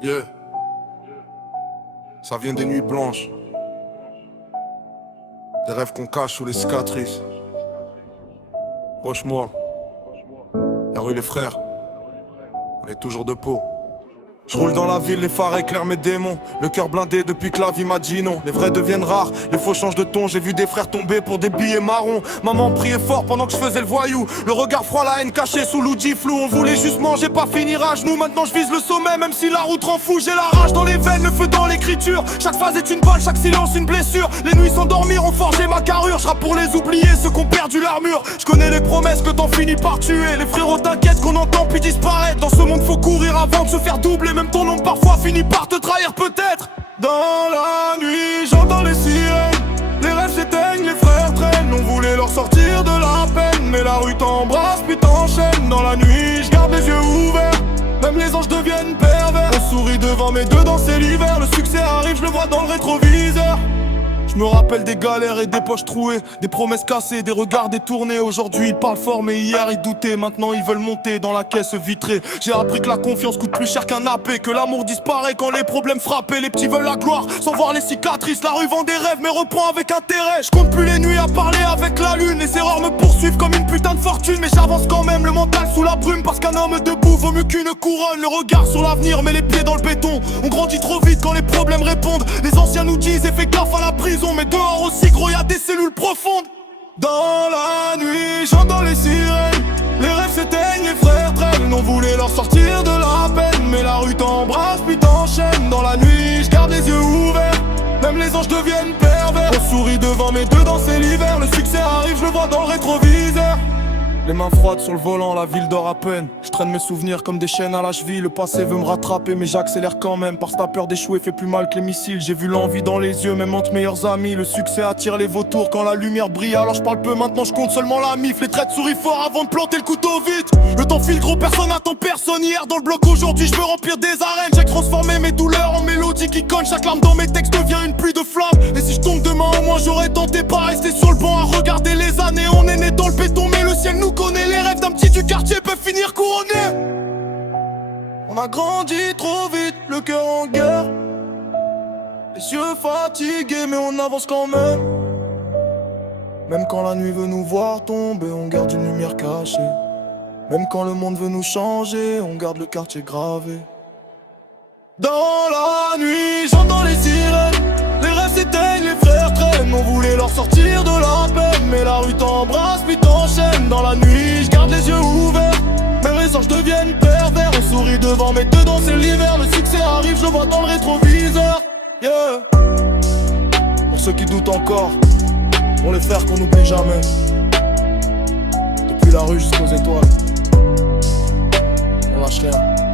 Yeah. Ça vient des nuits blanches. Des rêves qu'on cache sous les cicatrices. Proche-moi. La rue les frères. On est toujours de peau. Je roule dans la ville, les phares éclairent mes démons. Le cœur blindé depuis que la vie m'a dit non. Les vrais deviennent rares, les faux changent de ton. J'ai vu des frères tomber pour des billets marrons. Maman priait fort pendant que je faisais le voyou. Le regard froid, la haine cachée sous l'outil flou. On voulait juste manger, pas finir à genoux. Maintenant je vise le sommet, même si la route rend fou. J'ai la rage dans les veines, le feu dans l'écriture. Chaque phase est une balle, chaque silence une blessure. Les nuits sans dormir ont forgé ma carrure. Je rappe pour les oublier, ceux qui ont perdu l'armure. Je connais les promesses que t'en finis par tuer. Les frérots t'inquiètent qu'on entend puis disparaître. Dans ce monde faut courir avant de se faire doubler. Même ton nom parfois finit par te trahir peut-être. Dans la nuit j'entends les sirènes. Les rêves s'éteignent, les frères traînent. On voulait leur sortir de la peine, mais la rue t'embrasse puis t'enchaîne. Dans la nuit je garde les yeux ouverts. Même les anges deviennent pervers. On sourit devant mes deux dans c'est l'hiver. Le succès arrive, je le vois dans le rétroviseur. Je me rappelle des galères et des poches trouées, des promesses cassées, des regards détournés. Aujourd'hui ils parlent fort mais hier ils doutaient. Maintenant ils veulent monter dans la caisse vitrée. J'ai appris que la confiance coûte plus cher qu'un AP, que l'amour disparaît quand les problèmes frappent. Les petits veulent la gloire sans voir les cicatrices. La rue vend des rêves mais reprend avec intérêt. Je compte plus les nuits à parler avec la lune. Les erreurs me poursuivent comme une putain de fortune. Mais j'avance quand même, le mental sous la brume. Parce qu'un homme debout vaut mieux qu'une couronne. Le regard sur l'avenir mais les pieds dans le béton. On grandit trop vite quand les problèmes répondent. Les anciens nous disent et fais gaffe à la prison. Mais dehors aussi gros y'a des cellules profondes. Dans la nuit j'entends les sirènes. Les rêves s'éteignent, les frères traînent. On voulait leur sortir de la peine, mais la rue t'embrasse puis t'enchaîne. Dans la nuit je garde les yeux ouverts. Même les anges deviennent pervers. On sourit devant mes deux dans c'est l'hiver. Le succès arrive, je le vois dans le rétroviseur. Les mains froides sur le volant, la ville dort à peine. Je traîne mes souvenirs comme des chaînes à la cheville. Le passé veut me rattraper mais j'accélère quand même. Parce que ta peur d'échouer fait plus mal que les missiles. J'ai vu l'envie dans les yeux, même entre meilleurs amis. Le succès attire les vautours quand la lumière brille. Alors je parle peu, maintenant je compte seulement la mif. Les traits sourient fort avant de planter le couteau vite. Le temps file gros, personne attend personne. Hier dans le bloc, aujourd'hui je veux remplir des arènes. J'ai transformé mes douleurs en mélodie qui cogne. Chaque larme dans mes textes devient une pluie de flammes. Et si je tombe demain au moins j'aurais tenté pas rester sur le banc à regarder les années. On est né dans le béton mais le ciel nous connaît. Les rêves d'un petit du quartier peuvent finir couronnés. On a grandi trop vite, le cœur en guerre. Les yeux fatigués mais on avance quand même. Même quand la nuit veut nous voir tomber, on garde une lumière cachée. Même quand le monde veut nous changer, on garde le quartier gravé. Dans la nuit j'entends les sirènes. Les rêves s'éteignent, les frères traînent. On voulait leur sortir de la peine, mais la rue t'embrasse puis t'enchaîne. Dans la nuit je garde les yeux ouverts. Même les anges deviennent pervers. On sourit devant mes deux dans c'est l'hiver. Le succès arrive, je le vois dans le rétroviseur. Yeah. Pour ceux qui doutent encore, pour les frères qu'on n'oublie jamais. Depuis la rue jusqu'aux étoiles, on lâche rien.